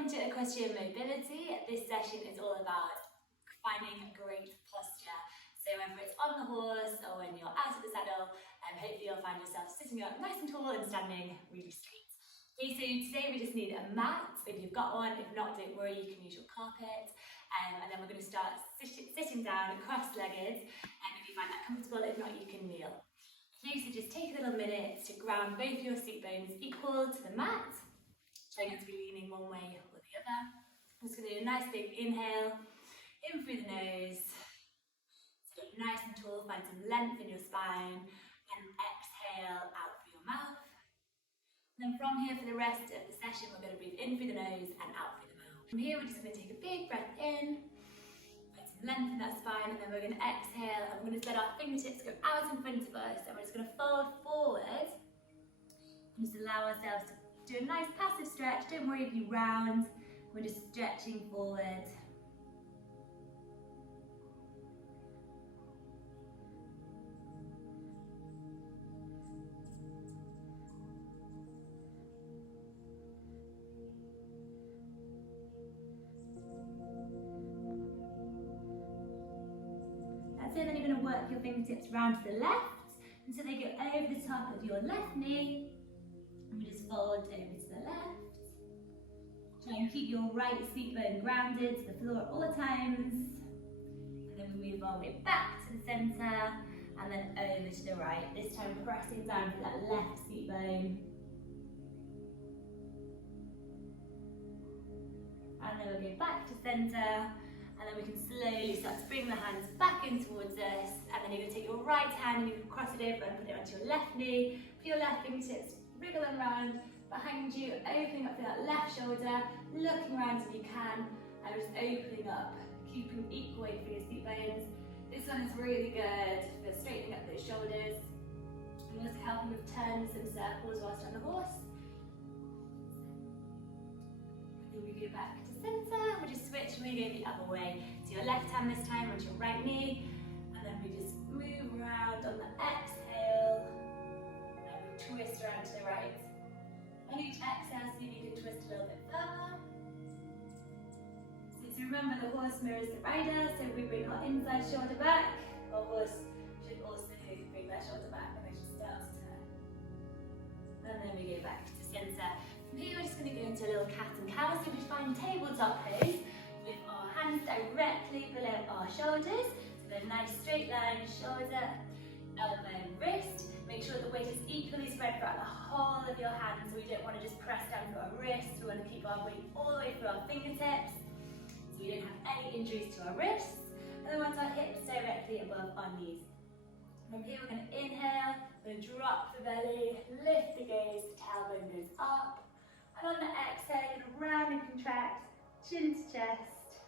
welcome to Equestrian Mobility. This session is all about finding great posture. So whether it's on the horse or when you're out of the saddle, hopefully you'll find yourself sitting up nice and tall and standing really straight. Okay, so today we just need a mat, if you've got one. If not, don't worry, you can use your carpet. And then we're going to start sitting down cross-legged, and if you find that comfortable, if not, you can kneel. Okay, so just take a little minute to ground both your seat bones equal to the mat. Trying not to be leaning one way or the other. I'm just going to do a nice big inhale, in through the nose. So get nice and tall, find some length in your spine, and exhale out through your mouth. And then from here for the rest of the session, we're going to breathe in through the nose and out through the mouth. From here, we're just going to take a big breath in, find some length in that spine, and then we're going to exhale, and we're going to let our fingertips go out in front of us, and we're just going to fold forward, and just allow ourselves to do a nice passive stretch. Don't worry if you round, we're just stretching forward. That's it, then you're going to work your fingertips round to the left until they go over the top of your left knee. And we just fold over to the left. Try and keep your right seat bone grounded to the floor at all times. And then we move our way back to the centre and then over to the right. This time pressing down for that left seat bone. And then we'll go back to centre. And then we can slowly start to bring the hands back in towards us. And then you're going to take your right hand and you can cross it over and put it onto your left knee. Put your left fingertips, wriggle them around behind you, opening up to that left shoulder, looking around if you can, and just opening up, keeping equal weight for your seat bones. This one is really good for straightening up those shoulders and also helping with turning some circles whilst on the horse. And then we go back to centre, we just switch and we go the other way. So your left hand this time onto your right knee, and then we just move around on the exhale. Twist around to the right. On each exhale, see if you can twist a little bit further. So remember, the horse mirrors the rider, so if we bring our inside shoulder back, our horse should also bring their shoulder back and they should start to turn. And then we go back to centre. From here, we're just going to go into a little cat and cow, so we find tabletop pose with our hands directly below our shoulders. So a nice straight line, shoulder, elbow, wrist. Make sure the weight is equally spread throughout the whole of your hands, so we don't want to just press down through our wrists. We want to keep our weight all the way through our fingertips, so we don't have any injuries to our wrists. And then we want our hips directly above our knees. From here, we're going to inhale, we're going to drop the belly, lift the gaze, the tailbone goes up. And on the exhale, you're going to round and contract, chin to chest.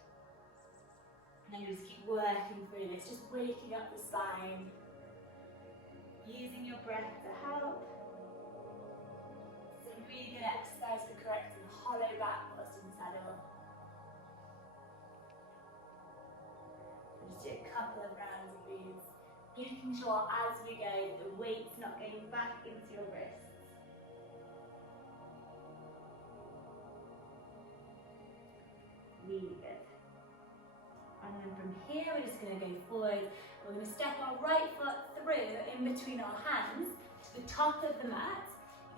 And then you just keep working through this, just waking up the spine. Using your breath to help. Some really good exercise for correcting hollow back whilst in the saddle. Just do a couple of rounds of these, making sure as we go that the weight's not going back into your wrists. Really good. And then from here, we're just going to go forward. We're going to step our right foot through in between our hands to the top of the mat.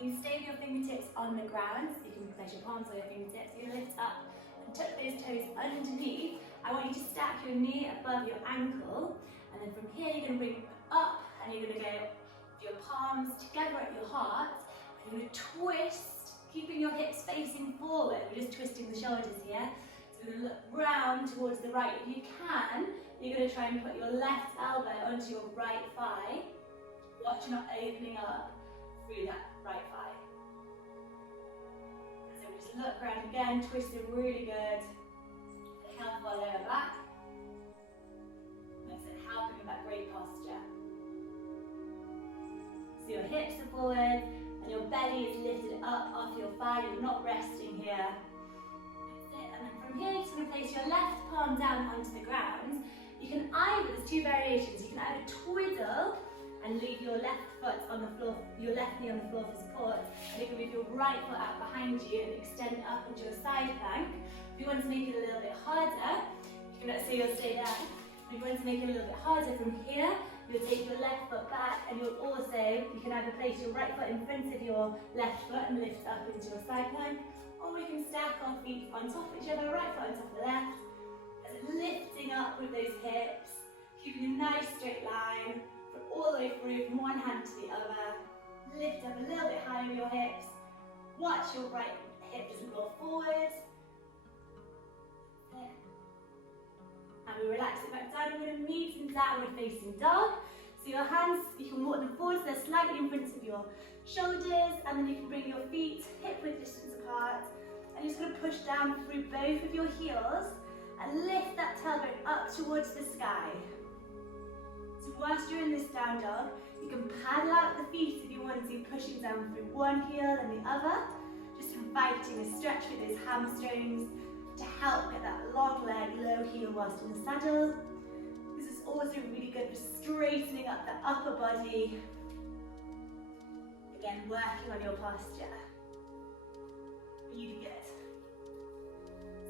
You can stay with your fingertips on the ground, so you can place your palms on your fingertips. You can lift up and tuck those toes underneath. I want you to stack your knee above your ankle. And then from here, you're going to bring it up and you're going to go with your palms together at your heart. And you're going to twist, keeping your hips facing forward. We're just twisting the shoulders here. So we're going to look round towards the right. If you can, you're going to try and put your left elbow onto your right thigh. Watch you're not opening up through that right thigh. So we just look around again, twisting really good. Help our lower back. That's it, helping with that great posture. So your hips are forward and your belly is lifted up off your thigh. You're not resting here. From here, you're just going to place your left palm down onto the ground. You can either, there's two variations, you can either twiddle and leave your left foot on the floor, your left knee on the floor for support. And you can move your right foot out behind you and extend up into a side plank. If you want to make it a little bit harder, you can, so you'll stay there. If you want to make it a little bit harder from here, you'll take your left foot back, and you'll also, you can either place your right foot in front of your left foot and lift up into a side plank, or we can stack our feet on top of each other, right foot on top of the left, as lifting up with those hips, keeping a nice straight line, all the way through from one hand to the other. Lift up a little bit higher with your hips. Watch your right hip doesn't roll forward. There. And we relax it back down. We're going to meet in downward facing dog. So your hands, you can walk them forward so they're slightly in front of your shoulders, and then you can bring your feet hip width distance apart. And you're just going to push down through both of your heels and lift that tailbone up towards the sky. So whilst you're in this down dog, you can paddle out the feet if you want to, pushing down through one heel and the other, just inviting a stretch with those hamstrings to help get that long leg, low heel whilst in the saddle. This is also really good for straightening up the upper body. Again, working on your posture. Really good.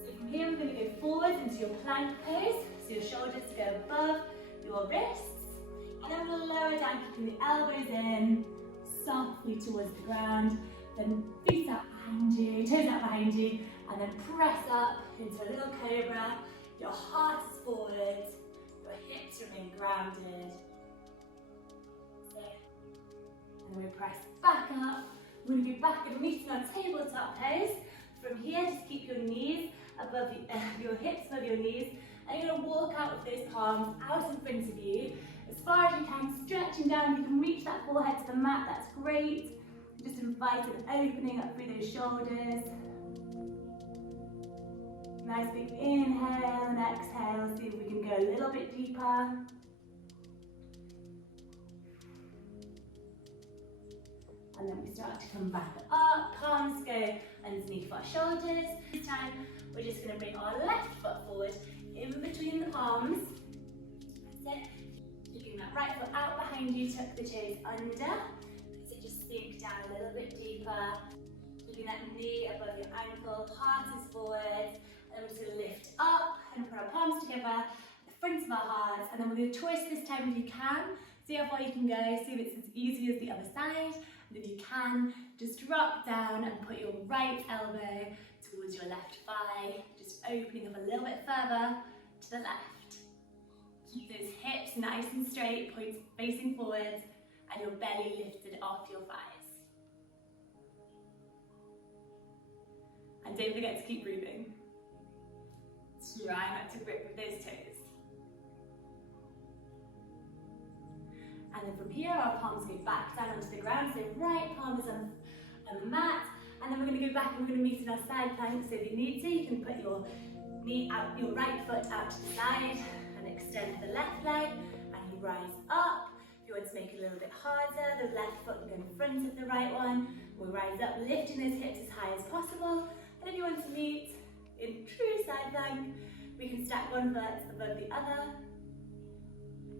So from here we're going to go forward into your plank pose, so your shoulders to go above your wrists. And then we're going to lower down, keeping the elbows in, softly towards the ground, then feet out behind you, toes out behind you, and then press up into a little cobra. Your heart is forward, your hips remain grounded. And we press back up. We're going to go back and meet in our tabletop pose. From here, just keep your knees above your hips above your knees, and you're going to walk out with those palms out in front of you. As far as you can, stretching down. If you can reach that forehead to the mat, that's great. Just invite an opening up through those shoulders. Nice big inhale and exhale. See if we can go a little bit deeper. And then we start to come back up. Palms go underneath our shoulders. This time, we're just going to bring our left foot forward in between the palms. That's it. Keeping that right foot out behind you, tuck the toes under. So just sink down a little bit deeper. Keeping that knee above your ankle, heart is forward. And we're just going to lift up and put our palms together, the fronts of our hearts. And then we're going to twist this time if you can. See how far you can go. See if it's as easy as the other side. And if you can, just drop down and put your right elbow towards your left thigh. Just opening up a little bit further to the left. Keep those hips nice and straight, points facing forward, and your belly lifted off your thighs. And don't forget to keep breathing. Try not to grip with those toes. And then from here, our palms go back down onto the ground. So right palm is on the mat. And then we're going to go back and we're going to meet in our side plank. So if you need to, you can put your knee out, your right foot out to the side, and extend the left leg, and you rise up. If you want to make it a little bit harder, the left foot will go in front of the right one. We'll rise up, lifting those hips as high as possible. And if you want to meet in true side plank, we can stack one foot above the other.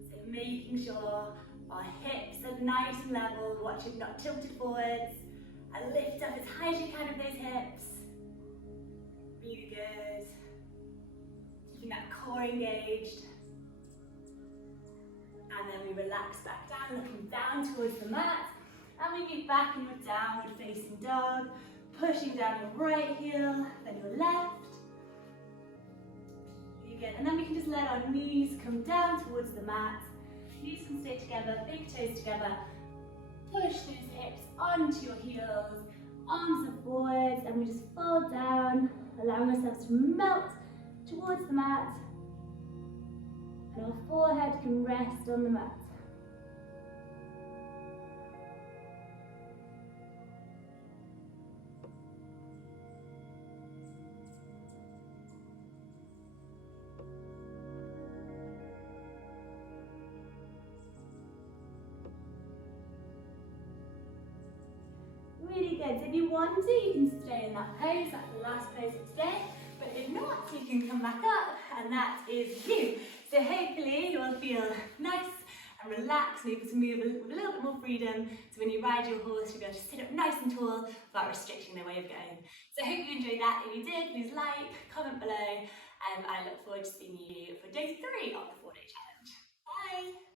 So making sure our hips are nice and level, watch it not tilted forwards, and lift up as high as you can with those hips. Really good. Keeping that core engaged. And then we relax back down, looking down towards the mat. And we move back into a downward facing dog, pushing down your right heel, then your left. Really good. And then we can just let our knees come down towards the mat. Knees can stay together, big toes together. Push those hips onto your heels, arms are forwards, and we just fall down, allowing ourselves to melt towards the mat. And our forehead can rest on the mat. Really good. So if you want to, you can stay in that pose. That's the last pose of today. But if not, you can come back up, and that is you. So hopefully you will feel nice and relax and able to move with a little bit more freedom. So when you ride your horse, you'll be able to sit up nice and tall without restricting their way of going. So I hope you enjoyed that. If you did, please like, comment below, and I look forward to seeing you for day 3 of the